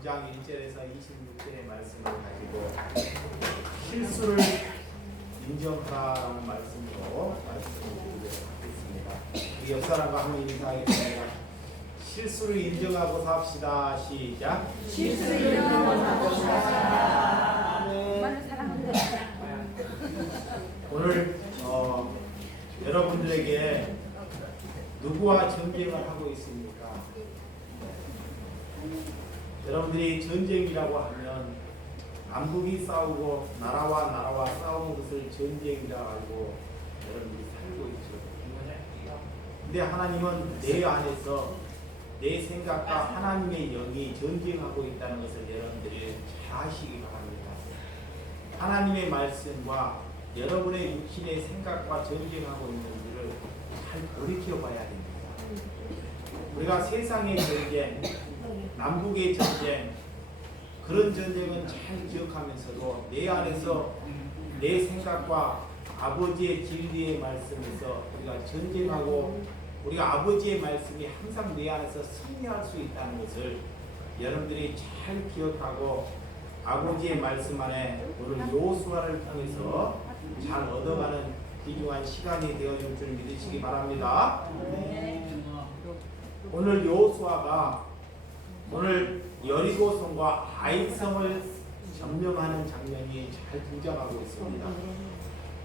9장 1절에서 26절의 말씀을 가지고 실수를 인정하라는 말씀으로 말씀을 드리도록 하겠습니다. 우리 옆 사람과 한번 인사하겠습니다. 실수를 인정하고 삽시다. 시작. 실수를 인정하고 삽시다. 오늘 여러분들에게 누구와 전쟁을 하고 있습니까? 여러분들이 전쟁이라고 하면 남북이 싸우고 나라와 싸우는 것을 전쟁이라 알고 여러분들이 살고 있죠. 근데 하나님은 내 안에서 내 생각과 하나님의 영이 전쟁하고 있다는 것을 여러분들이 잘 아시기 바랍니다. 하나님의 말씀과 여러분의 육신의 생각과 전쟁하고 있는 일을 잘 돌이켜 봐야 됩니다. 우리가 세상의 전쟁, 남북의 전쟁, 그런 전쟁은 잘 기억하면서도 내 안에서 내 생각과 아버지의 진리의 말씀에서 우리가 전쟁하고 우리가 아버지의 말씀이 항상 내 안에서 승리할 수 있다는 것을 여러분들이 잘 기억하고 아버지의 말씀 안에 오늘 여호수아를 통해서 잘 얻어가는 귀중한 시간이 되어줄 줄 믿으시기 바랍니다. 오늘 여호수아가 오늘 여리고성과 아이성을 점령하는 장면이 잘 등장하고 있습니다.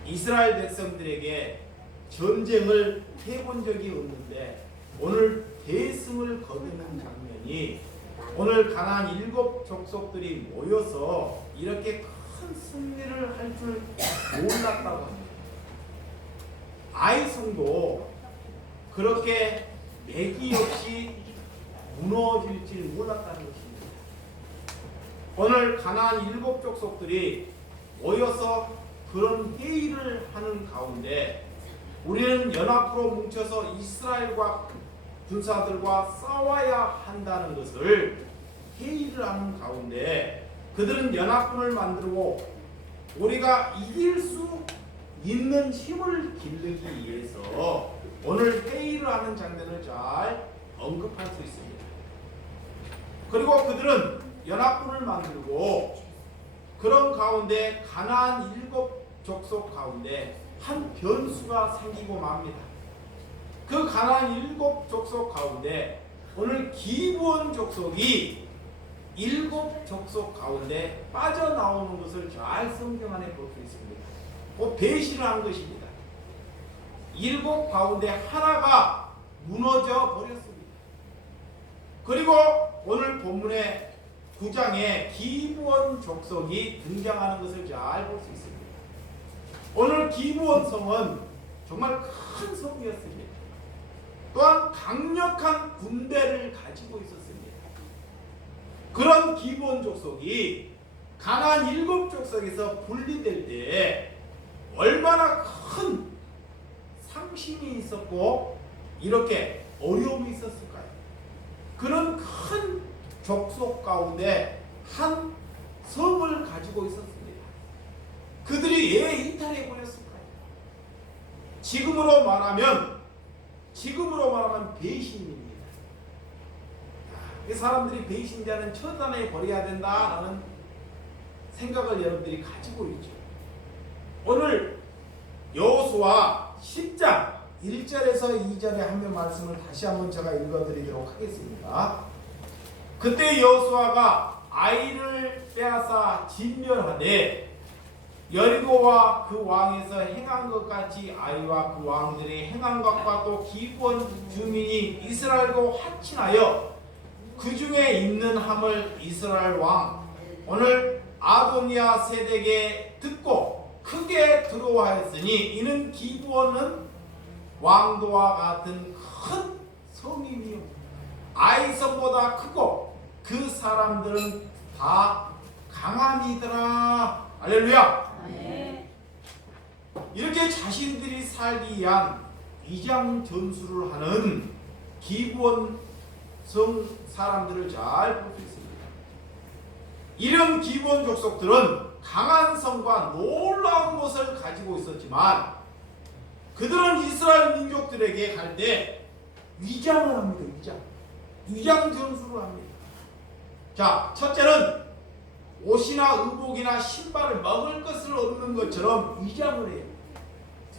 이스라엘 백성들에게 전쟁을 해본 적이 없는데 오늘 대승을 거두는 장면이 오늘 가나안 7 족속들이 모여서 이렇게 큰 승리를 할 줄 몰랐다고 합니다. 아이성도 그렇게 매기 없이 무너질 줄 몰랐다는 것입니다. 오늘 가나안 7 족속들이 모여서 그런 회의를 하는 가운데 우리는 연합으로 뭉쳐서 이스라엘과 군사들과 싸워야 한다는 것을 회의를 하는 가운데 그들은 연합군을 만들고 우리가 이길 수 있는 힘을 기르기 위해서 오늘 회의를 하는 장면을 잘 언급할 수 있습니다. 그리고 그들은 연합군을 만들고 그런 가운데 가나안 7 족속 가운데 한 변수가 생기고 맙니다. 그 가나안 7 족속 가운데 오늘 기브온 족속이 7 족속 가운데 빠져나오는 것을 잘 성경 안에 볼 수 있습니다. 그 배신을 한 것입니다. 7 가운데 하나가 무너져 버렸습니다. 그리고 오늘 본문의 9장에 기브온 족속이 등장하는 것을 잘 볼 수 있습니다. 오늘 기브온 성은 정말 큰 성이었습니다. 또한 강력한 군대를 가지고 있었습니다. 그런 기브온 족속이 가나안 7 족속에서 분리될 때 얼마나 큰 상심이 있었고 이렇게 어려움이 있었을까요? 그런 큰 족속 가운데 한 성을 가지고 있었습니다. 그들이 왜 이탈해 버렸을까요? 지금으로 말하면 배신입니다. 사람들이 배신자는 처단해 버려야 된다라는 생각을 여러분들이 가지고 있죠. 오늘 여호수아 10장 1절에서 2절의 한편 말씀을 다시 한번 제가 읽어드리도록 하겠습니다. 그때 여호수아가 아이를 빼앗아 진멸하되 여리고와 그 왕에서 행한 것 같이 아이와 그 왕들이 행한 것과 또 기브온 주민이 이스라엘과 합친하여 그 중에 있는 함을 이스라엘 왕 오늘 아도니아 세덱에 듣고 크게 두려워하였으니 이는 기브온은 왕도와 같은 큰 성임이요 아이성보다 크고 그 사람들은 다 강함이더라. 할렐루야. 이렇게 자신들이 살기 위한 위장 전술을 하는 기브온 성 사람들을 잘 볼 수 있습니다. 이런 기브온 족속들은 강한 성과 놀라운 것을 가지고 있었지만 그들은 이스라엘 민족들에게 갈 때 위장을 합니다. 위장 전술을 합니다. 자, 첫째는 옷이나 의복이나 신발을 먹을 것을 얻는 것처럼 위장을 해요.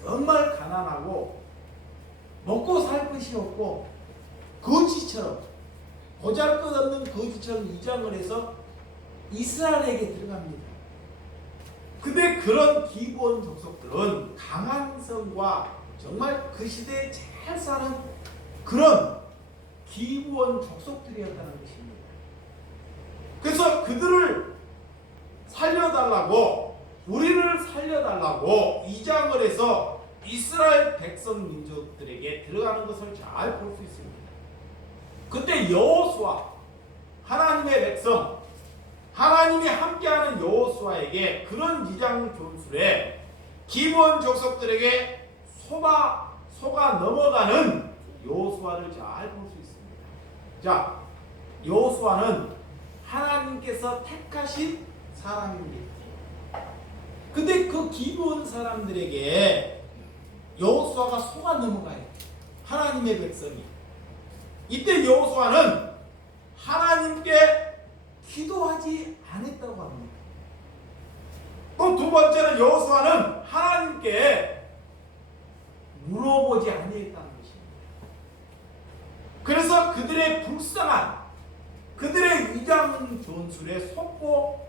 정말 가난하고 먹고 살 것이 없고 거지처럼, 보잘것없는 거지처럼 위장을 해서 이스라엘에게 들어갑니다. 근데 그런 기브온 족속들은 강한 성과 정말 그 시대에 잘 사는 그런 기브온 족속들이었다는 것입니다. 그래서 그들을 살려달라고, 우리를 살려달라고 위장을 해서 이스라엘 백성 민족들에게 들어가는 것을 잘 볼 수 있습니다. 그때 여호수아, 하나님의 백성, 하나님이 함께하는 여호수아에게 그런 위장 존술에 기브온 족속들에게 속아 넘어가는 여호수아를 잘 볼 수 있습니다. 자, 여호수아는 하나님께서 택하신 사람입니다. 근데 그 기브온 사람들에게 여호수아가 속아 넘어가요. 하나님의 백성이. 이때 여호수아는 하나님께 기도하지 않았다고 합니다. 또 두 번째는 여호수아는 하나님께 물어보지 아니했다는 것입니다. 그래서 그들의 불쌍한, 그들의 위장 존술에 속고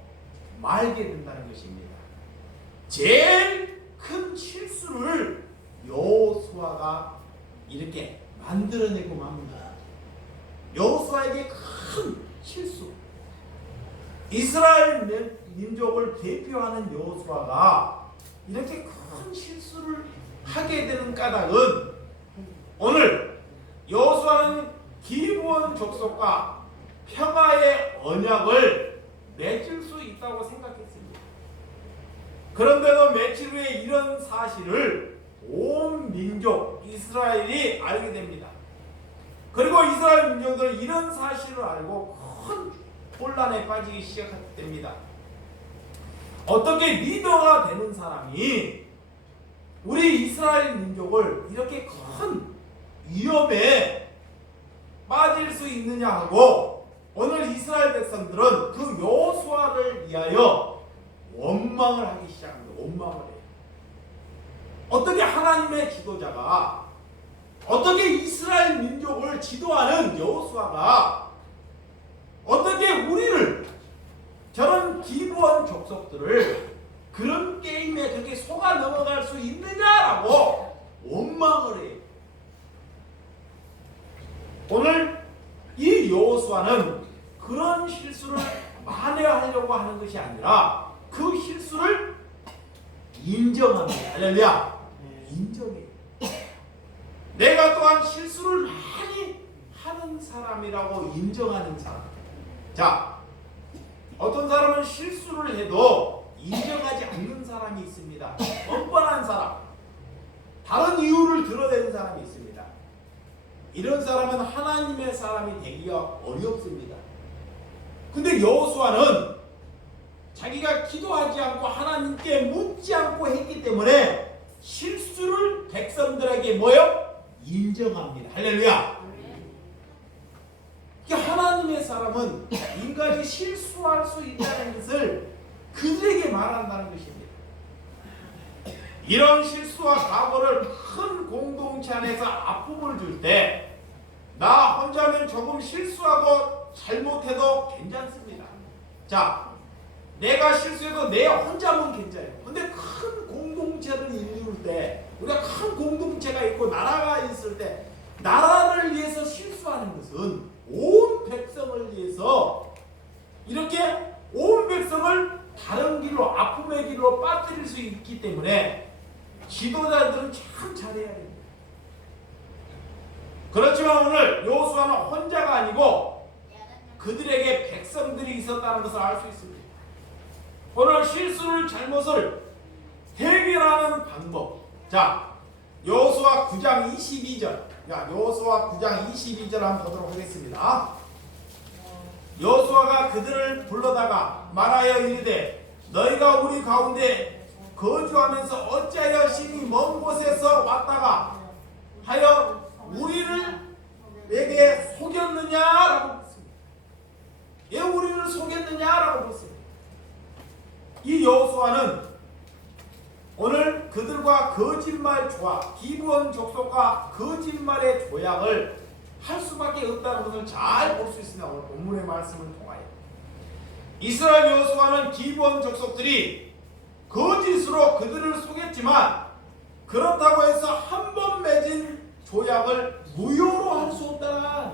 말게 된다는 것입니다. 제일 큰 실수를 여호수아가 이렇게 만들어내고 맙니다. 여호수아에게 큰 실수, 이스라엘 민족을 대표하는 여호수아가 이렇게 큰 실수를 하게 되는 까닭은, 오늘 여호수아는 기브온 족속과 평화의 언약을 맺을 수 있다고 생각했습니다. 그런데도 며칠 후에 이런 사실을 온 민족 이스라엘이 알게 됩니다. 그리고 이스라엘 민족들은 이런 사실을 알고 큰 혼란에 빠지기 시작됩니다. 어떻게 리더가 되는 사람이 우리 이스라엘 민족을 이렇게 큰 위험에 빠질 수 있느냐 하고, 오늘 이스라엘 백성들은 그 여호수아를 위하여 원망을 하기 시작합니다. 원망을 해요. 어떻게 하나님의 지도자가, 어떻게 이스라엘 민족을 지도하는 여호수아가 어떻게 우리를, 저런 기브온 족속들을 그런 게임에 그렇게 속아 넘어갈 수 있느냐라고 원망을 해요. 오늘 이 여호수아는 그런 실수를 만회하려고 하는 것이 아니라 그 실수를 인정합니다. 할렐루야. 인정해요. 내가 또한 실수를 많이 하는 사람이라고 인정하는 사람. 자, 어떤 사람은 실수를 해도 인정하지 않는 사람이 있습니다. 뻔뻔한 사람, 다른 이유를 드러내는 사람이 있습니다. 이런 사람은 하나님의 사람이 되기가 어렵습니다. 근데 여호수아는 자기가 기도하지 않고 하나님께 묻지 않고 했기 때문에 실수를 백성들에게 뭐요? 인정합니다. 할렐루야. 하나님의 사람은 인간이 실수할 수 있다는 것을 그들에게 말한다는 것입니다. 이런 실수와 과거를 큰 공동체 안에서 아픔을 줄 때 나 혼자면 조금 실수하고 잘못해도 괜찮습니다. 자, 내가 실수해도 내 혼자면 괜찮아요. 근데 큰 공동체를 이룰 때, 우리가 큰 공동체가 있고 나라가 있을 때 나라를 위해서 실수하는 것은 온 백성을 위해서, 이렇게 온 백성을 다른 길로, 아픔의 길로 빠뜨릴 수 있기 때문에 지도자들은 참 잘해야 됩니다. 그렇지만 오늘 여호수아는 혼자가 아니고 그들에게 백성들이 있었다는 것을 알 수 있습니다. 오늘 실수를, 잘못을 해결하는 방법. 자, 여호수아 9장 22절. 여호수아 9장 22절 한번 보도록 하겠습니다. 여호수아가 그들을 불러다가 말하여 이르되 너희가 우리 가운데 거주하면서 어찌하여 심히 먼 곳에서 왔다가 하여 우리를 내게 속였느냐라고 했습니다. 왜 우리를 속였느냐라고 물었습니다. 이 여호수아는 오늘 그들과 거짓말 조약, 기브온 족속과 거짓말의 조약을 할 수밖에 없다는 것을 잘 볼 수 있습니다. 오늘 본문의 말씀을 통하여 이스라엘 여호수아는 기브온 족속들이 거짓으로 그들을 속였지만 그렇다고 해서 한 번 맺은 조약을 무효로 할 수 없다.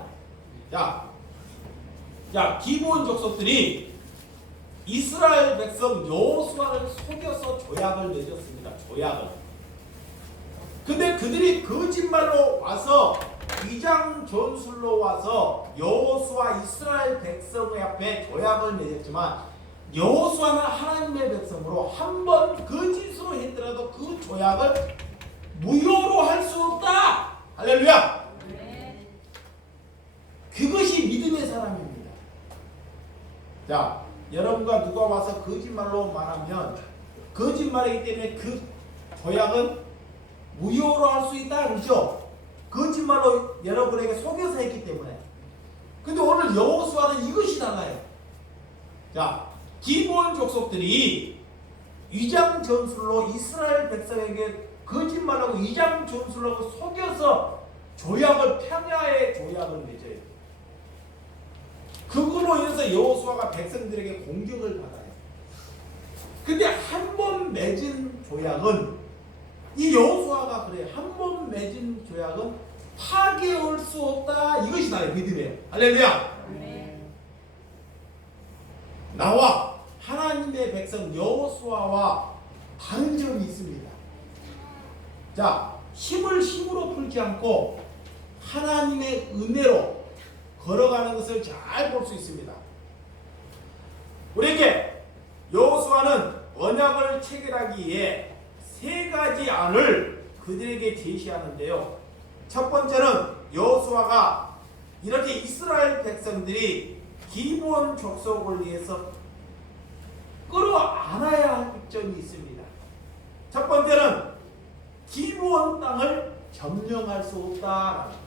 자, 기브온 족속들이 이스라엘 백성 여호수아를 속여서 조약을 맺었습니다. 조약을. 근데 그들이 거짓말로 와서 위장 전술로 와서 여호수아 이스라엘 백성의 앞에 조약을 맺었지만 여호수아는 하나님의 백성으로 한 번 거짓으로 했더라도 그 조약을 무효로 할 수 없다. 할렐루야. 그것이 믿음의 사람입니다. 자, 여러분과 누가 와서 거짓말로 말하면 거짓말이기 때문에 그 조약은 무효로 할 수 있다. 그렇죠? 거짓말로 여러분에게 속여서 했기 때문에. 근데 오늘 여호수아는 이것이 달라요. 자, 기브온 족속들이 위장 전술로 이스라엘 백성에게 거짓말하고 위장 전술하고 속여서 조약을 평야의 조약을 맺어요. 그걸로 인해서 여호수아가 백성들에게 공격을 받아요. 근데 한 번 맺은 조약은 이 여호수아가 그래요. 한 번 맺은 조약은 파괴할 수 없다. 이것이 나의 믿음이에요. 할렐루야. 나와 하나님의 백성 여호수아와 다른 점이 있습니다. 자, 힘으로 풀지 않고 하나님의 은혜로 걸어가는 것을 잘 볼 수 있습니다. 우리에게 여호수아는 언약을 체결하기 위해 세 가지 안을 그들에게 제시하는데요. 첫 번째는 여호수아가 이렇게 이스라엘 백성들이 기브온 족속을 위해서 끌어안아야 할 점이 있습니다. 첫 번째는 기브온 땅을 점령할 수 없다라는.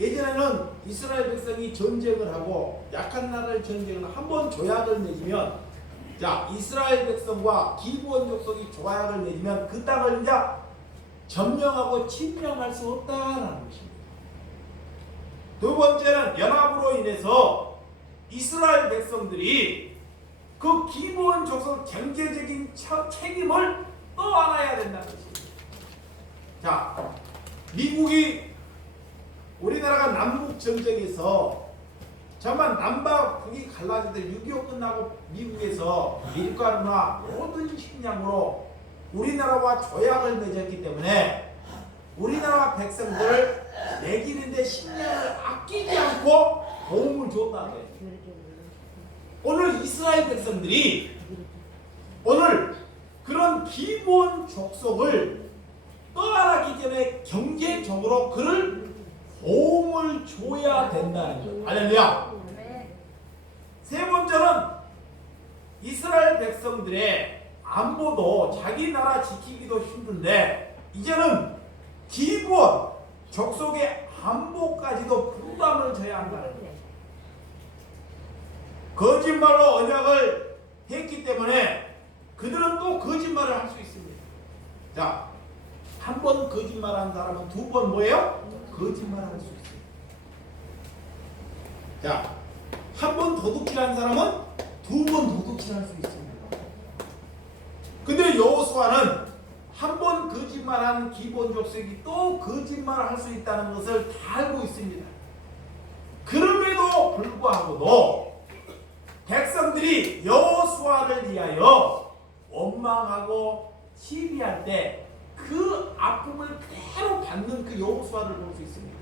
예전에는 이스라엘 백성이 전쟁을 하고 약한 나라를 전쟁을 한 번 조약을 맺으면, 자, 이스라엘 백성과 기브온 족속이 조약을 맺으면 그 땅을 이제 점령하고 침략할 수 없다라는 것입니다. 두 번째는 연합으로 인해서 이스라엘 백성들이 그 기브온 족속 경제적인 책임을 떠안아야 된다는 것입니다. 자, 미국이 우리나라가 남북 전쟁에서 정말 남과 북이 갈라질 때 6.25 끝나고 미국에서 밀가루나 모든 식량으로 우리나라와 조약을 맺었기 때문에 우리나라 백성들을 먹이는데 식량을 아끼지 않고 도움을 줬다는 거예요. 오늘 이스라엘 백성들이 오늘 그런 기브온 족속을 떠안았기 때문에 경제적으로 그를 도움을 줘야 된다는 거예요. 할렐루야. 세 번째는 이스라엘 백성들의 안보도 자기 나라 지키기도 힘든데 이제는 기브온 족속의 안보까지도 부담을 져야 한다는 거예요. 거짓말로 언약을 했기 때문에 그들은 또 거짓말을 할 수 있습니다. 자, 한 번 거짓말한 사람은 두 번 뭐예요? 거짓말을 할 수 있어요. 자, 한 번 도둑질한 사람은 두 번 도둑질할 수 있습니다. 근데 여호수아는 한 번 거짓말한 기브온 족속이 또 거짓말을 할 수 있다는 것을 다 알고 있습니다. 그럼에도 불구하고도 백성들이 여호수아를 위하여 원망하고 시비할 때 그 아픔을 그대로 받는 그 여호수아를 볼 수 있습니다.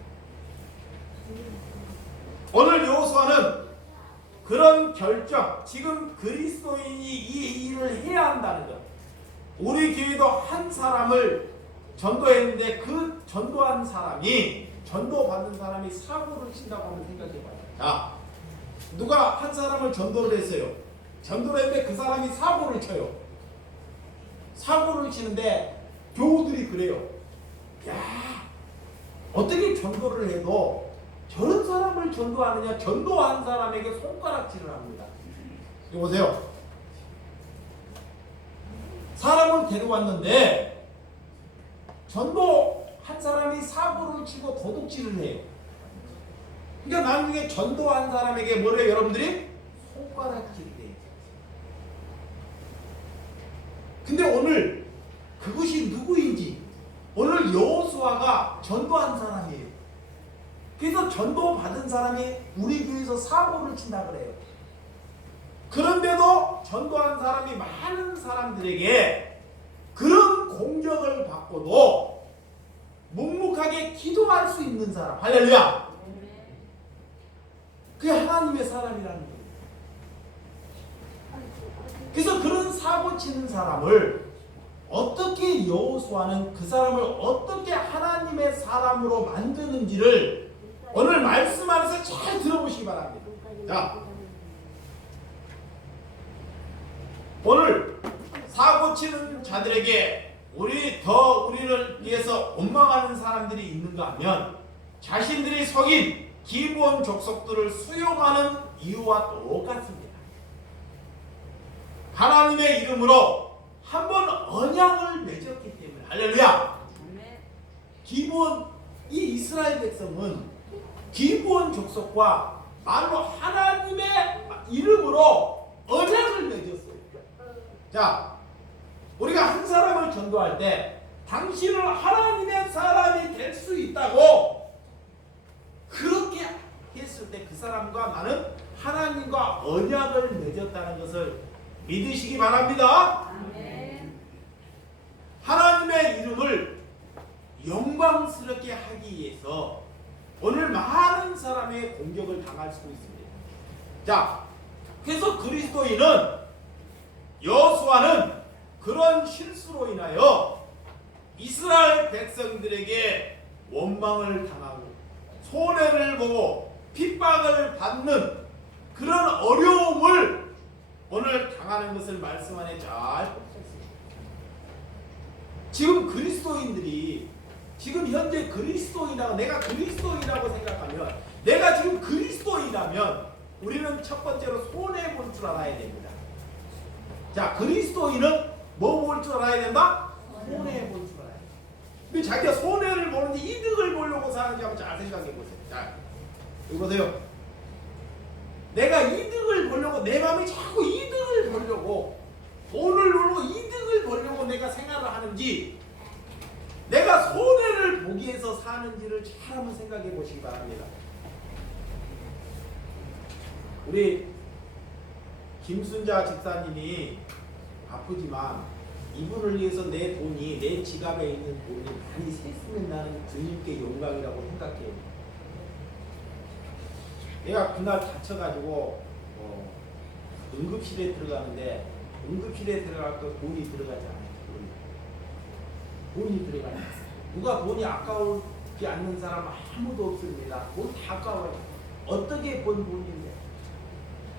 오늘 여호수아는 그런 결정, 지금 그리스도인이 이 일을 해야 한다는 것. 우리 교회도 한 사람을 전도했는데 그 전도한 사람이, 전도받는 사람이 사고를 친다고 한번 생각해봐요. 자, 누가 한 사람을 전도를 했어요. 전도를 했는데 그 사람이 사고를 쳐요. 사고를 치는데 교우들이 그래요. 야, 어떻게 전도를 해도 저런 사람을 전도하느냐? 전도한 사람에게 손가락질을 합니다. 이거 보세요. 사람을 데려왔는데 전도한 사람이 사고를 치고 도둑질을 해요. 그러니까 나중에 전도한 사람에게 뭐래요, 여러분들이? 손가락질이 돼요. 근데 오늘 그것이 누구인지, 오늘 여호수아가 전도한 사람이에요. 그래서 전도받은 사람이 우리 교회에서 사고를 친다 그래요. 그런데도 전도한 사람이 많은 사람들에게 그런 공격을 받고도 묵묵하게 기도할 수 있는 사람, 할렐루야! 그게 하나님의 사람이라는 거예요. 그래서 그런 사고 치는 사람을 어떻게 여호수아는 그 사람을 어떻게 하나님의 사람으로 만드는지를 오늘 말씀 안에서 잘 들어보시기 바랍니다. 자, 오늘 사고 치는 자들에게 우리를 위해서 원망하는 사람들이 있는가 하면 자신들이 속인 기브온 족속들을 수용하는 이유와 똑같습니다. 하나님의 이름으로 한번 언약을 맺었기 때문에, 할렐루야! 기브온, 이 이스라엘 백성은 기브온 족속과 말로 하나님의 이름으로 언약을 맺었어요. 자, 우리가 한 사람을 전도할 때 당신은 하나님의 사람이 될 수 있다고 그렇게 했을 때 그 사람과 나는 하나님과 언약을 맺었다는 것을 믿으시기 바랍니다. 아멘. 하나님의 이름을 영광스럽게 하기 위해서 오늘 많은 사람의 공격을 당할 수 있습니다. 자, 그래서 그리스도인은, 여호수아는 그런 실수로 인하여 이스라엘 백성들에게 원망을 당하고 손해를 보고 핍박을 받는 그런 어려움을 오늘 당하는 것을 말씀 안에 잘 보셨습니다. 지금 그리스도인들이, 지금 현재 그리스도인이라고, 내가 그리스도인이라고 생각하면, 내가 지금 그리스도인이라면 우리는 첫 번째로 손해 볼 줄 알아야 됩니다. 자, 그리스도인은 뭐 볼 줄 알아야 된다? 손해 볼 줄 알아야 된다. 근데 자기가 손해를 보는지 이득을 보려고 사는지 한번 잘 생각해 보세요. 자, 이거 보세요. 내가 이득을 보려고, 내 마음이 자꾸 이득을 보려고, 돈을 벌고 이득을 보려고 내가 생각을 하는지, 내가 손해를 보기 위해서 사는지를 잘 한번 생각해 보시기 바랍니다. 우리 김순자 집사님이 아프지만 이분을 위해서 내 돈이, 내 지갑에 있는 돈이 많이 샜으면 나는 주님께 영광이라고 생각해요. 내가 그날 다쳐가지고 응급실에 들어가는데, 응급실에 들어갈 때 돈이 들어가지 않아요. 돈이 들어가지 않아요. 누가 돈이 아까우지 않는 사람 아무도 없습니다. 돈 다 아까워요. 어떻게 번 돈인데.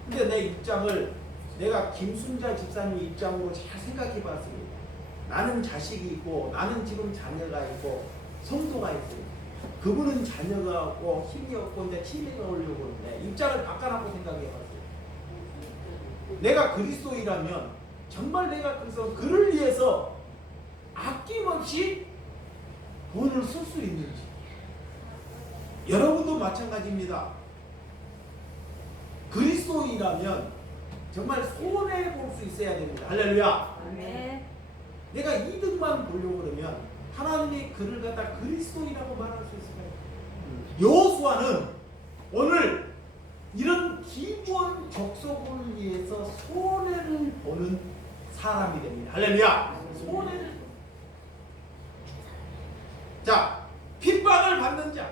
근데 내 입장을, 내가 김순자 집사님 입장으로 잘 생각해 봤습니다. 나는 자식이 있고, 나는 지금 자녀가 있고, 성도가 있어요. 그분은 자녀가 없고 힘이 없고 이제 치매가 오려고 하는데 입장을 바꿔놓고 생각해 봤어요. 내가 그리스도이라면 정말 내가 그래서 그를 위해서 아낌없이 돈을 쓸 수 있는지. 여러분도 마찬가지입니다. 그리스도인이라면 정말 손해 볼 수 있어야 됩니다. 할렐루야. 아멘. 내가 이득만 보려고 그러면 하나님이 그를 갖다 그리스도인이라고 말할 수 있을까요? 여호수아는 오늘 이런 기브온 족속을 위해서 손해를 보는 사람이 됩니다. 할렐루야. 손해를. 자, 핍박을 받는 자.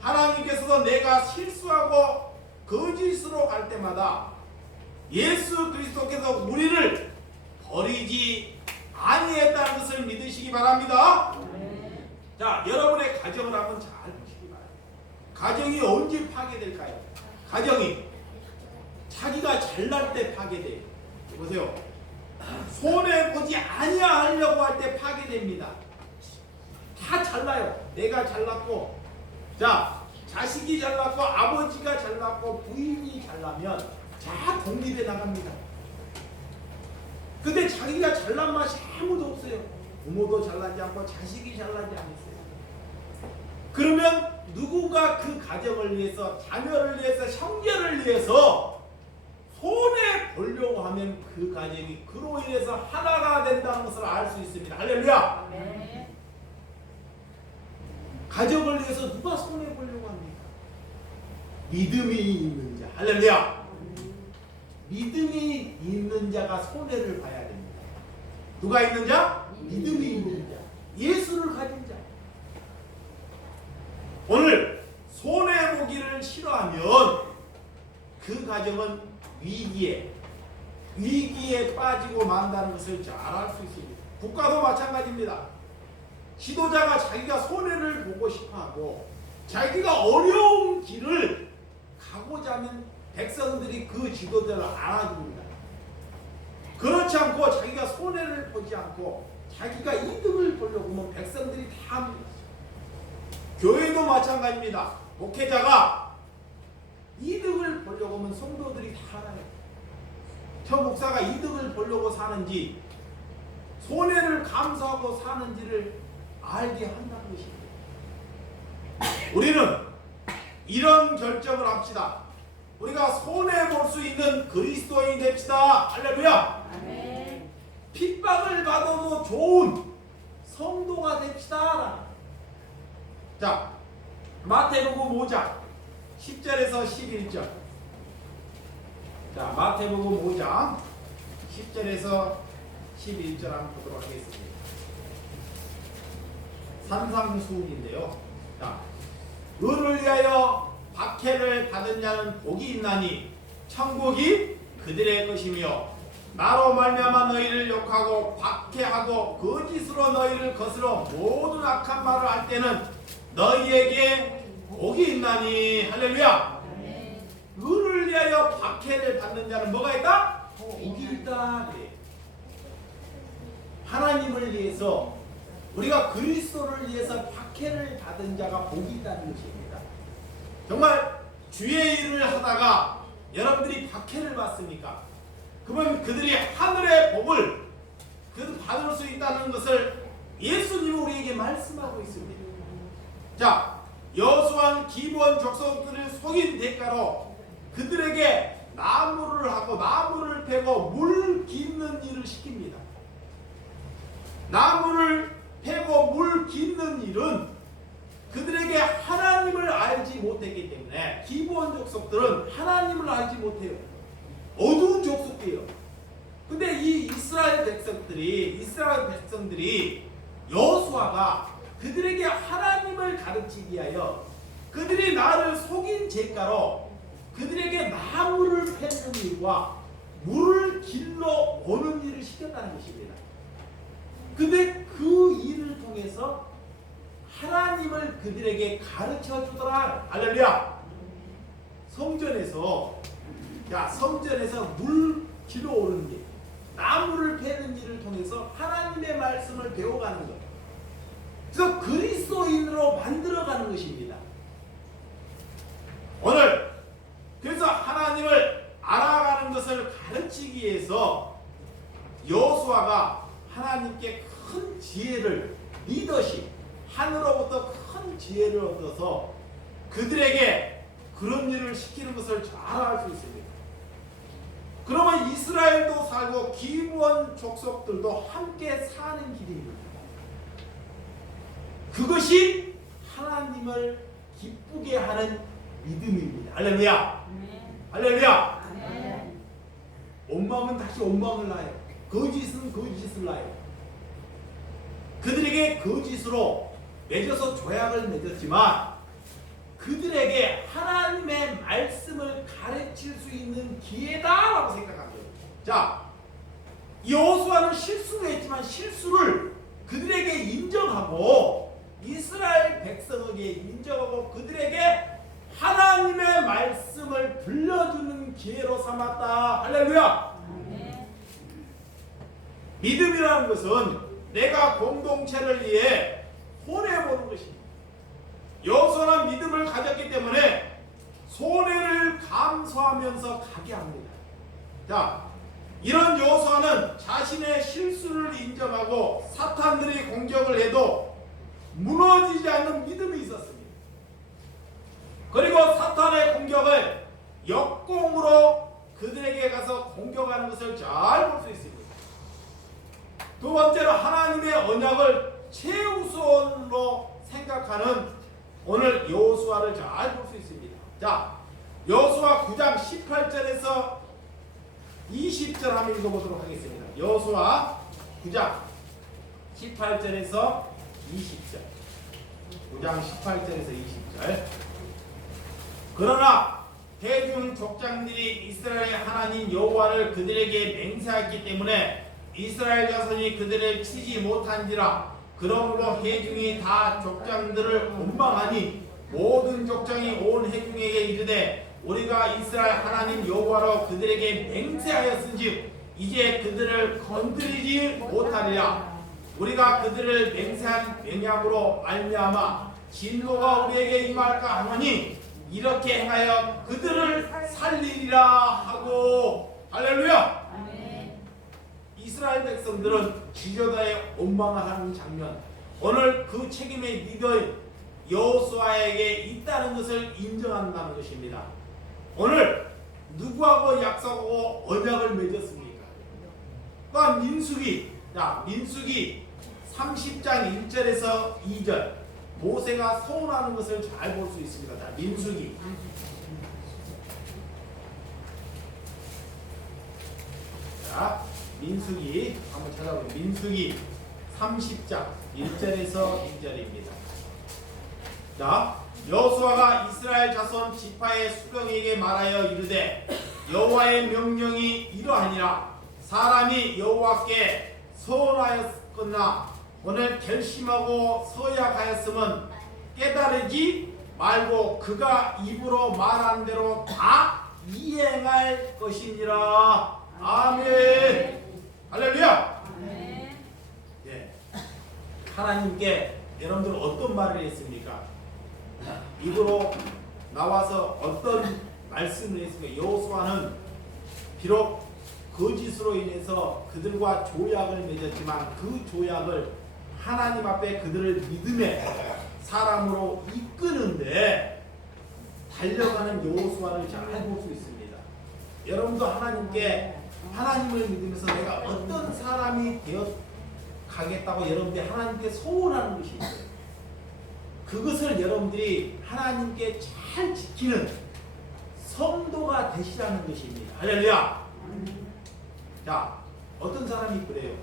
하나님께서도 내가 실수하고 거짓으로 갈 때마다 예수 그리스도께서 우리를 버리지 아니했다는 것을 믿으시기 바랍니다. 네. 자, 여러분의 가정을 한번 잘 보시기 바랍니다. 가정이 언제 파괴될까요? 가정이 자기가 잘날 때 파괴돼요. 보세요. 손해보지 아니하려고 할 때 파괴됩니다. 다 잘나요. 내가 잘났고, 자, 자식이 잘났고 아버지가 잘났고 부인이 잘나면 다 독립해 나갑니다. 근데 자기가 잘난 맛이 아무도 없어요. 부모도 잘나지 않고 자식이 잘나지 않았어요. 그러면 누군가 그 가정을 위해서, 자녀를 위해서, 형제를 위해서 손해 보려고 하면 그 가정이 그로 인해서 하나가 된다는 것을 알 수 있습니다. 할렐루야. 네. 가정을 위해서 누가 손해 보려고 합니까? 믿음이 있는 자. 할렐루야. 믿음이 있는 자가 손해를 봐야 됩니다. 누가 있는 자? 믿음이 있는 자. 예수를 가진 자. 오늘 손해보기를 싫어하면 그 가정은 위기에 빠지고 만다는 것을 잘 알 수 있습니다. 국가도 마찬가지입니다. 지도자가 자기가 손해를 보고 싶어하고 자기가 어려운 길을 가고자 하면 백성들이 그 지도자를 알아줍니다. 그렇지 않고 자기가 손해를 보지 않고 자기가 이득을 보려고 하면 백성들이 다 합니다. 교회도 마찬가지입니다. 목회자가 이득을 보려고 하면 성도들이 다 알아요. 저 목사가 이득을 보려고 사는지 손해를 감수하고 사는지를 알게 한다는 것입니다. 우리는 이런 결정을 합시다. 우리가 손해볼 수 있는 그리스도인이 됩시다. 할렐루야. 아멘. 핍박을 받아도 좋은 성도가 됩시다. 자, 마태복음 5장 10절에서 11절. 자, 마태복음 5장 10절에서 11절 한번 보도록 하겠습니다. 산상수훈인데요. 자, 의를 위하여 박해를 받은 자는 복이 있나니 천국이 그들의 것이며 나로 말미암아 너희를 욕하고 박해하고 거짓으로 너희를 거스러 모든 악한 말을 할 때는 너희에게 복이 있나니. 할렐루야. 의를 위하여 박해를 받는 자는 뭐가 있다? 복이 있다. 하나님을 위해서, 우리가 그리스도를 위해서 박해를 받은 자가 복이 있다는 것입니다. 정말 주의 일을 하다가 여러분들이 박해를 받습니까? 그러면 그들이 하늘의 복을 받을 수 있다는 것을 예수님이 우리에게 말씀하고 있습니다. 자, 여호수아는 기브온 족속들을 속인 대가로 그들에게 나무를 하고 나무를 패고 물 깃는 일을 시킵니다. 나무를 패고 물 깃는 일은 그들에게 하나님을 알지 못했기 때문에 기브온 족속들은 하나님을 알지 못해요. 어두운 족속이에요. 근데 이 이스라엘 백성들이 여호수아가 그들에게 하나님을 가르치기 위하여 그들이 나를 속인 죄가로 그들에게 나무를 패는 일과 물을 길러 오는 일을 시켰다는 것입니다. 근데 그 일을 통해서 하나님을 그들에게 가르쳐 주더라. 할렐루야. 성전에서 물 길러 오는 일, 나무를 패는 일을 통해서 하나님의 말씀을 배워가는 것. 그래서 그리스도인으로 만들어가는 것입니다. 오늘 그래서 하나님을 알아가는 것을 가르치기 위해서 여호수아가 하나님께 큰 지혜를, 리더십, 하늘로부터 큰 지혜를 얻어서 그들에게 그런 일을 시키는 것을 잘 알 수 있습니다. 그러면 이스라엘도 살고 기브온 족속들도 함께 사는 길입니다. 그것이 하나님을 기쁘게 하는 믿음입니다. 할렐루야. 할렐루야. 온 마음은 다시 온 마음을 낳아요. 거짓은 거짓을 낳아요. 그들에게 거짓으로 맺어서 조약을 맺었지만 그들에게 하나님의 말씀을 가르칠 수 있는 기회다라고 생각한 거예요. 자, 여호수아는 실수를 했지만 실수를 그들에게 인정하고 이스라엘 백성에게 인정하고 그들에게 하나님의 말씀을 들려주는 기회로 삼았다. 할렐루야. 믿음이라는 것은 내가 공동체를 위해 손해보는 것입니다. 여호수아는 믿음을 가졌기 때문에 손해를 감수하면서 가게 합니다. 자, 이런 여호수아는 자신의 실수를 인정하고 사탄들이 공격을 해도 무너지지 않는 믿음이 있었습니다. 그리고 사탄의 공격을 역공으로 그들에게 가서 공격하는 것을 잘 볼 수 있습니다. 두 번째로 하나님의 언약을 최우선으로 생각하는 오늘 여호수아를 잘 볼 수 있습니다. 자, 여호수아 9장 18절에서 20절 한번 읽어보도록 하겠습니다. 여호수아 9장 18절에서 20절. 9장 18절에서 20절. 그러나 대중 족장들이 이스라엘의 하나님 여호와를 그들에게 맹세하였기 때문에 이스라엘 자손이 그들을 치지 못한지라. 그러므로 회중이 다 족장들을 원망하니 모든 족장이 온 회중에게 이르되 우리가 이스라엘 하나님 여호와로 그들에게 맹세하였은즉 이제 그들을 건드리지 못하리라. 우리가 그들을 맹세한 맹약으로 말미암아 진노가 우리에게 임할까 하노니 이렇게 행하여 그들을 살리리라 하고. 할렐루야. 이스라엘 백성들은 지저다에 원망을 하는 장면, 오늘 그 책임의 리더 여호수아에게 있다는 것을 인정한다는 것입니다. 오늘 누구하고 약속하고 언약을 맺었습니까? 또한 민수기 30장 1절에서 2절 모세가 서운하는 것을 잘 볼 수 있습니다. 자, 민수기 민수기 한번 찾아보세요. 민수기 30장 1절에서 2절입니다. 자, 여호수아가 이스라엘 자손 지파의 수령에게 말하여 이르되 여호와의 명령이 이러하니라. 사람이 여호와께 서원하였거나 오늘 결심하고 서약하였으면 깨달으지 말고 그가 입으로 말한 대로 다 이행할 것이니라. 아멘. 할렐루야. 예. 하나님께 여러분들 어떤 말을 했습니까? 입으로 나와서 어떤 말씀을 했습니까? 여호수아는 비록 거짓으로 인해서 그들과 조약을 맺었지만 그 조약을 하나님 앞에 그들을 믿음의 사람으로 이끄는데 달려가는 여호수아를 잘 볼 수 있습니다. 여러분도 하나님께 하나님을 믿으면서 내가 어떤 사람이 되어 가겠다고 여러분들이 하나님께 소원하는 것이 있어요. 그것을 여러분들이 하나님께 잘 지키는 성도가 되시라는 것입니다. 할렐루야. 자, 어떤 사람이 그래요.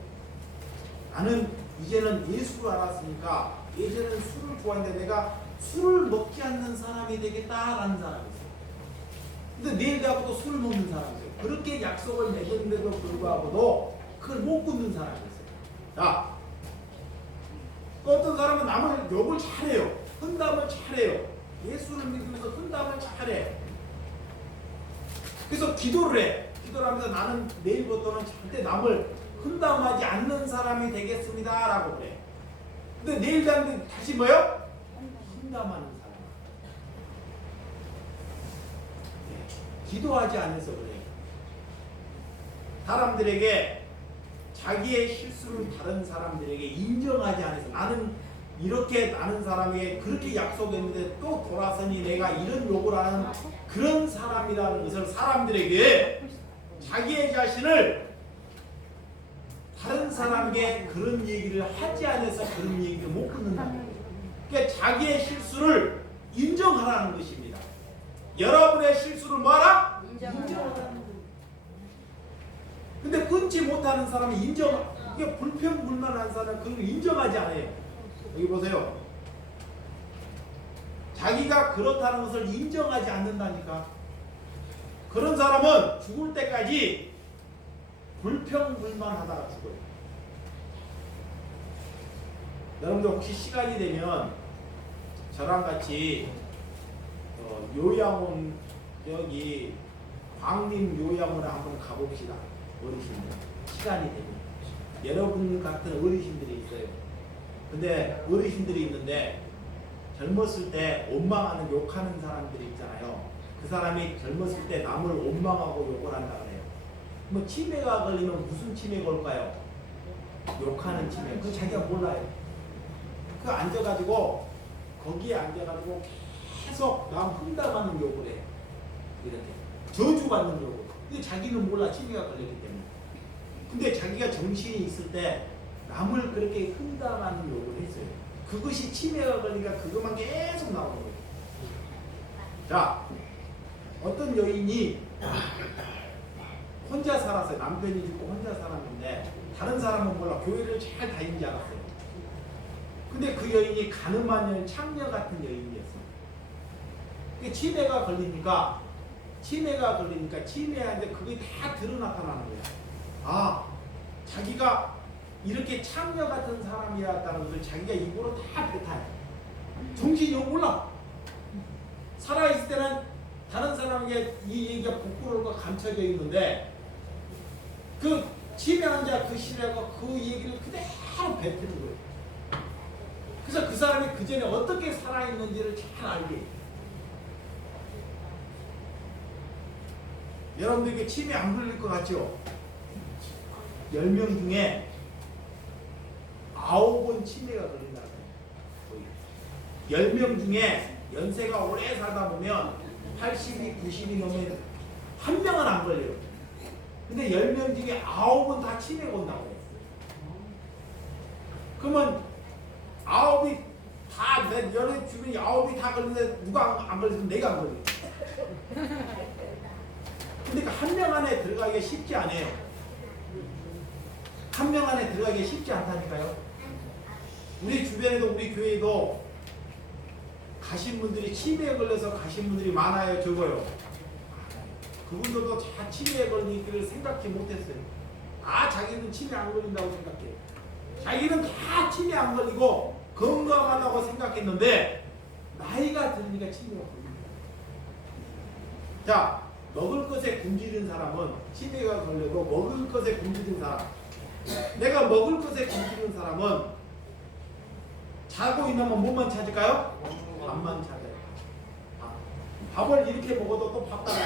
나는 이제는 예수를 알았으니까 예전에는 술을 좋아했는데 내가 술을 먹지 않는 사람이 되겠다라는 사람이 있어요. 근데 내일 가고 또 술을 먹는 사람이 있어요. 그렇게 약속을 맺었는데도 불구하고도 그걸 못 굳는 사람이 있어요. 자, 또 어떤 사람은 남을 욕을 잘해요. hun담을 잘해요. 예수를 믿으면서 hun담을 잘해. 그래서 기도를 해. 기도를 하면서 나는 내일부터는 절대 남을 hun담하지 않는 사람이 되겠습니다 라고 그래. 근데 내일 가는데 다시 뭐요? hun담하는 사람. 네. 기도하지 않아서 그래요. 사람들에게 자기의 실수를 다른 사람들에게 인정하지 않아서 나는 이렇게 나는 사람에게 그렇게 약속했는데 또 돌아서니 내가 이런 욕을 하는 그런 사람이라는 것을 사람들에게 자기의 자신을 다른 사람에게 그런 얘기를 하지 않아서 그런 얘기를 못 듣는다. 그러니까 자기의 실수를 인정하라는 것입니다. 여러분의 실수를 뭐하라? 인정하라. 근데 끊지 못하는 사람이 이게 불평불만한 사람은 그걸 인정하지 않아요. 여기 보세요. 자기가 그렇다는 것을 인정하지 않는다니까. 그런 사람은 죽을 때까지 불평불만하다가 죽어요. 여러분들 혹시 시간이 되면 저랑 같이 요양원 여기 광림 요양원에 한번 가봅시다. 어르신들 시간이 되면 여러분 같은 어르신들이 있어요. 근데 어르신들이 있는데 젊었을 때 원망하는 욕하는 사람들이 있잖아요. 그 사람이 젊었을 때 남을 원망하고 욕을 한다 그래요. 뭐 치매가 걸리면 무슨 치매가 올까요? 욕하는 치매. 그거 자기가 몰라요. 그 앉아가지고 거기에 앉아가지고 계속 남 흠담하는 욕을 해요. 이렇게 저주받는 욕을. 근데 자기는 몰라, 치매가 걸렸기 때문에. 근데 자기가 정신이 있을 때 남을 그렇게 흠담하는 욕을 했어요. 그것이 치매가 걸리니까 그것만 계속 나오는 거예요. 자, 어떤 여인이 혼자 살았어요. 남편이 죽고 혼자 살았는데 다른 사람은 몰라, 교회를 잘 다니지 않았어요. 근데 그 여인이 가늠한 창녀 같은 여인이었어요. 치매가 걸리니까 치매한데 그게 다 드러나타나는 거예요. 아, 자기가 이렇게 창녀 같은 사람이었다는 것을 자기가 입으로 다 뱉어요. 정신이 몰라. 살아있을 때는 다른 사람에게 이 얘기가 부끄러움과 감춰져 있는데 그 치매 환자 그 시대가 그 얘기를 그대로 뱉는 거예요. 그래서 그 사람이 그 전에 어떻게 살아있는지를 잘 알게 해요. 여러분들에게 치매 안 걸릴 것 같죠? 10명 중에 9번 치매가 걸린다는 거예요. 10명 중에 연세가 오래 살다 보면 80이 90이 넘으면 한 명은 안 걸려요. 근데 10명 중에 9번 다 치매가 온다고 해요. 그러면 9이 다, 내 연애 주변 9이 다 걸리는데 누가 안 걸리면 내가 안 걸려요. 근데 그 한 명 안에 들어가기가 쉽지 않아요. 한 명 안에 들어가기가 쉽지 않다니까요. 우리 주변에도 우리 교회에도 가신 분들이 치매에 걸려서 가신 분들이 많아요, 적어요? 그분들도 다 치매에 걸리기를 생각지 못했어요. 자기는 치매 안 걸린다고 생각해요. 자기는 다 치매 안 걸리고 건강하다고 생각했는데 나이가 들으니까 치매가 걸립니다. 자, 먹을 것에 굶주린 사람은 치매가 걸려도 먹을 것에 굶주린 사람, 내가 먹을 것에 굶주린 사람은 자고 있나면 뭐만 찾을까요? 밥만 찾아요. 밥을 이렇게 먹어도 또 밥 달라.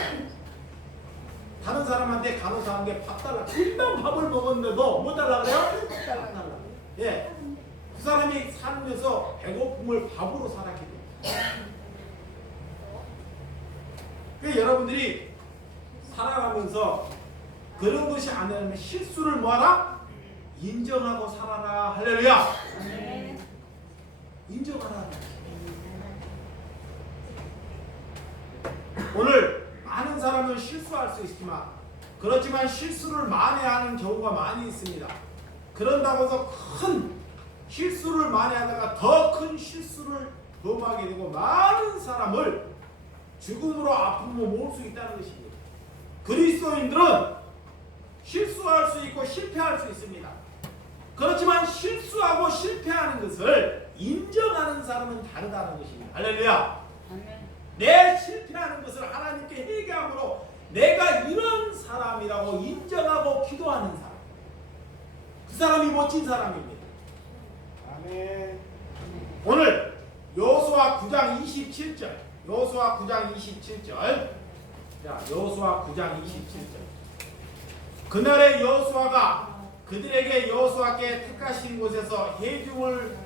다른 사람한테 간호사한 게 밥 달라. 금방 밥을 먹었는데도 뭐 달라 그래요? 밥 달라. 예, 그 사람이 살면서 배고픔을 밥으로 살았기 때문에. 그 여러분들이 살아가면서 그런 것이 안 되면 실수를 뭐하라? 인정하고 살아라. 할렐루야. 인정하라. 오늘 많은 사람은 실수할 수 있지만 그렇지만 실수를 만회하는 경우가 많이 있습니다. 그런다고 해서 큰 실수를 만회하다가 더 큰 실수를 범하게 되고 많은 사람을 죽음으로 아픔으로 모을 수 있다는 것입니다. 그리스도인들은 실수할 수 있고 실패할 수 있습니다. 그렇지만 실수하고 실패하는 것을 인정하는 사람은 다르다는 것입니다. 할렐루야. 내 실패하는 것을 하나님께 회개함으로 내가 이런 사람이라고 인정하고 기도하는 사람, 그 사람이 멋진 사람입니다. 아멘. 오늘 여호수아 9장 27절, 여호수아 9장 27절. 자, 여호수아 9장 27절. 그날에 여호수아가 그들에게 여호수아께 택하신 곳에서 회중을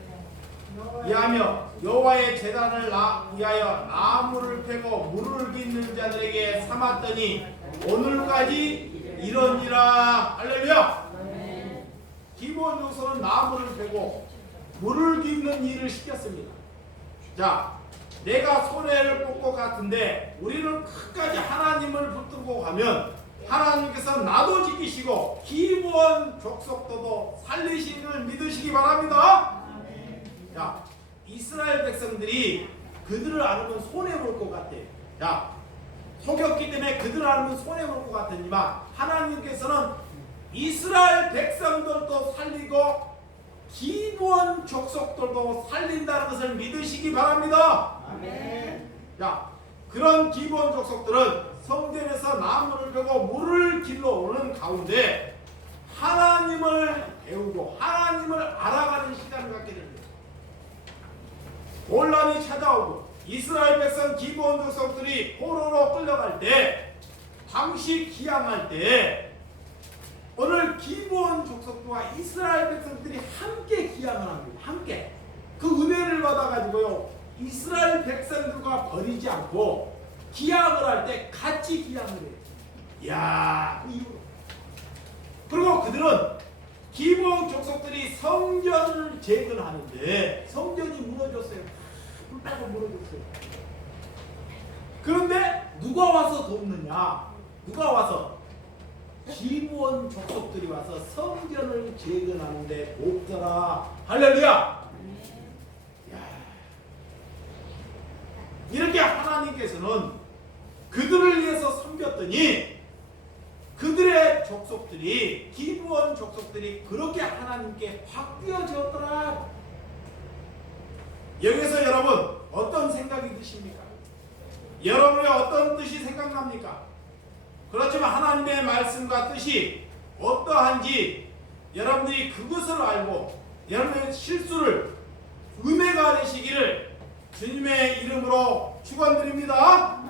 위하며 여호와의 제단을 위하여 나무를 패고 물을 빚는 자들에게 삼았더니 오늘까지 이러니라. 할렐루야. 기본 요소는 나무를 패고 물을 빚는 일을 시켰습니다. 자, 내가 손해를 볼 것 같은데 우리는 끝까지 하나님을 붙들고 가면 하나님께서 나도 지키시고 기본 족속도도 살리시기를 믿으시기 바랍니다. 자, 이스라엘 백성들이 그들을 알으면 손해볼 것 같아요. 자, 속였기 때문에 그들을 알으면 손해볼 것 같으니만 하나님께서는 이스라엘 백성들도 살리고 기본 족속들도 살린다는 것을 믿으시기 바랍니다. 아멘. 자, 그런 기본 족속들은 성전에서 나무를 베고 물을 길러오는 가운데 하나님을 배우고 하나님을 알아가는 시간을 갖게 됩니다. 혼란이 찾아오고 이스라엘 백성 기브온 족속들이 포로로 끌려갈 때, 당시 기항할 때, 오늘 기브온 족속과 이스라엘 백성들이 함께 기항을 합니다. 함께 그 은혜를 받아가지고요, 이스라엘 백성들과 버리지 않고 기항을 할 때 같이 기항을 해요. 이야, 그 이유. 그리고 그들은 기브온 족속들이 성전을 재건하는데 성전이 무너졌어요. 불타고 무너졌어요. 그런데 누가 와서 돕느냐? 누가 와서? 기브온 족속들이 와서 성전을 재건하는데 돕더라. 할렐루야! 야. 이렇게 하나님께서는 그들을 위해서 섬겼더니 그들의 족속들이, 기브온 족속들이 그렇게 하나님께 바뀌어졌더라. 여기서 여러분 어떤 생각이 드십니까? 여러분의 어떤 뜻이 생각납니까? 그렇지만 하나님의 말씀과 뜻이 어떠한지 여러분들이 그것을 알고 여러분의 실수를 은혜가 되시기를 주님의 이름으로 축원드립니다.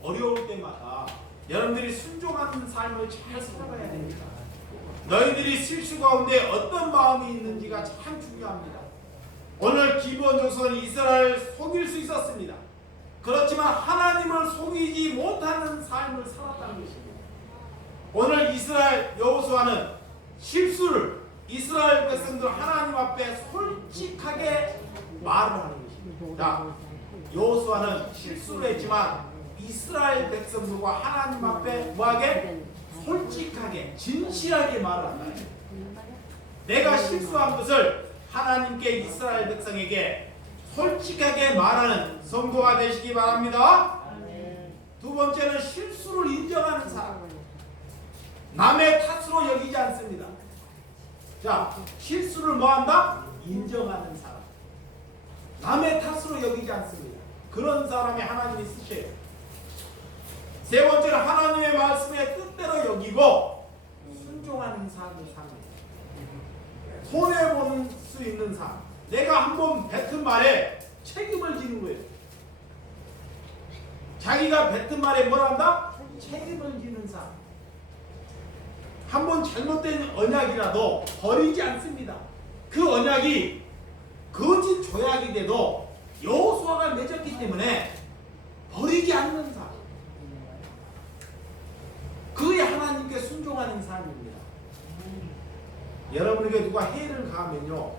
어려울 때마다 여러분들이 순종하는 삶을 잘 살아가야 됩니다. 너희들이 실수 가운데 어떤 마음이 있는지가 참 중요합니다. 오늘 기브온 족속은 이스라엘을 속일 수 있었습니다. 그렇지만 하나님을 속이지 못하는 삶을 살았다는 것입니다. 오늘 이스라엘 여호수아는 실수를, 이스라엘 백성들 하나님 앞에 솔직하게 말을 하는 것입니다. 자, 여호수아는 실수를 했지만 이스라엘 백성들과 하나님 앞에 뭐하게? 솔직하게, 진실하게 말을 한다. 내가 실수한 것을 하나님께, 이스라엘 백성에게 솔직하게 말하는 성도가 되시기 바랍니다. 두 번째는 실수를 인정하는 사람. 남의 탓으로 여기지 않습니다. 자, 실수를 뭐한다? 인정하는 사람. 남의 탓으로 여기지 않습니다. 그런 사람이 하나님이 쓰셔요. 세 번째는 하나님의 말씀에 뜻대로 여기고 순종하는 삶을 삽니다. 손해볼 수 있는 삶. 내가 한번 뱉은 말에 책임을 지는 거예요. 자기가 뱉은 말에 뭘 한다? 책임을 지는 삶. 한번 잘못된 언약이라도 버리지 않습니다. 그 언약이 거짓 조약이 돼도 여호수아가 맺었기 때문에 버리지 않는 삶. 그게 하나님께 순종하는 삶입니다. 여러분에게 누가 해를 가하면요,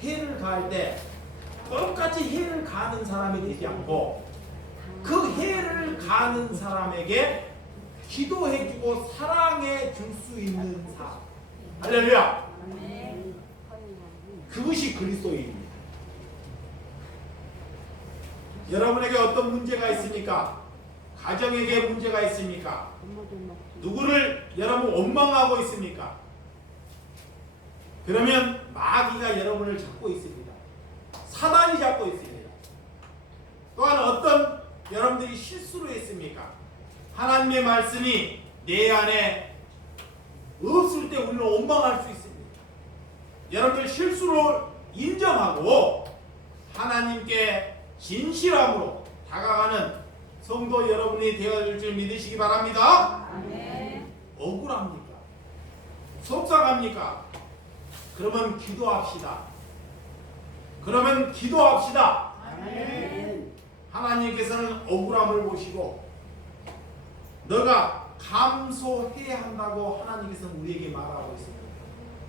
해를 가할 때 똑같이 해를 가하는 사람이 되지 않고 그 해를 가하는 사람에게 기도해주고 사랑해 줄 수 있는 삶. 할렐루야. 그것이 그리스도입니다. 여러분에게 어떤 문제가 있습니까? 가정에게 문제가 있습니까? 누구를 여러분 원망하고 있습니까? 그러면 마귀가 여러분을 잡고 있습니다. 사단이 잡고 있습니다. 또한 어떤 여러분들이 실수를 했습니까? 하나님의 말씀이 내 안에 없을 때 우리는 원망할 수 있습니다. 여러분들 실수를 인정하고 하나님께 진실함으로 다가가는 성도 여러분이 되어질 줄 믿으시기 바랍니다. 억울합니까? 속상합니까? 그러면 기도합시다. 그러면 기도합시다. 하나님께서는 억울함을 보시고 너가 감소해야 한다고 하나님께서는 우리에게 말하고 있습니다.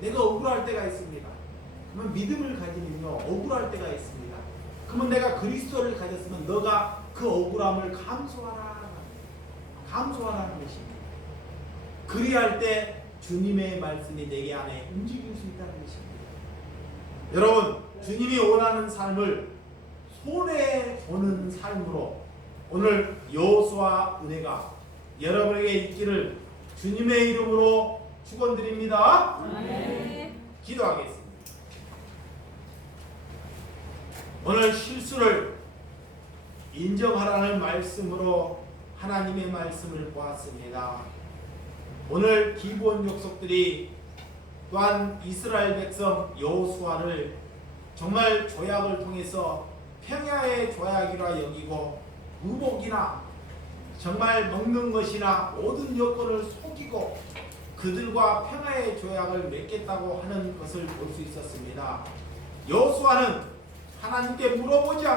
내가 억울할 때가 있습니다. 그러면 믿음을 가지면요, 억울할 때가 있습니다. 그러면 내가 그리스도를 가졌으면 너가 그 억울함을 감소하라는 것입니다. 그리할 때 주님의 말씀이 내게 안에 움직일 수 있다는 것입니다. 여러분, 주님이 원하는 삶을 손해보는 삶으로 오늘 여호수아 은혜가 여러분에게 있기를 주님의 이름으로 축원드립니다. 기도하겠습니다. 오늘 실수를 인정하라는 말씀으로 하나님의 말씀을 보았습니다. 오늘 기브온 족속들이 또한 이스라엘 백성 여호수아를 정말 조약을 통해서 평야의 조약이라 여기고 의복이나 정말 먹는 것이나 모든 여건을 속이고 그들과 평화의 조약을 맺겠다고 하는 것을 볼 수 있었습니다. 여호수아는 하나님께 물어보지 않고